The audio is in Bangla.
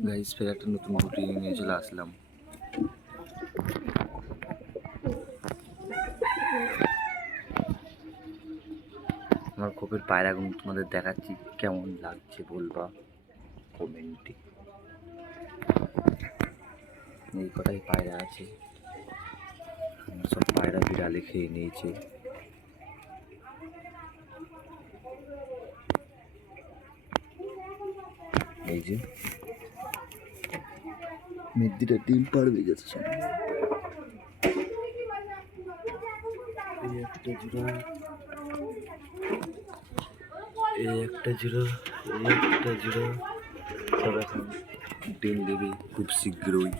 গাইস ফের একটা নতুন রুটিন নিয়ে চলে আসলাম। আমার খোপের পায়রাগুলো তোমাদের দেখাচ্ছি, কেমন লাগছে বলবা কমেন্টে। এই কটাই পায়রা আছে, আমার সব পায়রা বিড়ালে খেয়ে নিয়েছে। এই যে মেদিটা ডিম পাড়বে গেছে। এই একটা জোড়া, এই একটা জোড়া, এই একটা জোড়া, সব এখন ডিম দেবে খুব শীঘ্রই।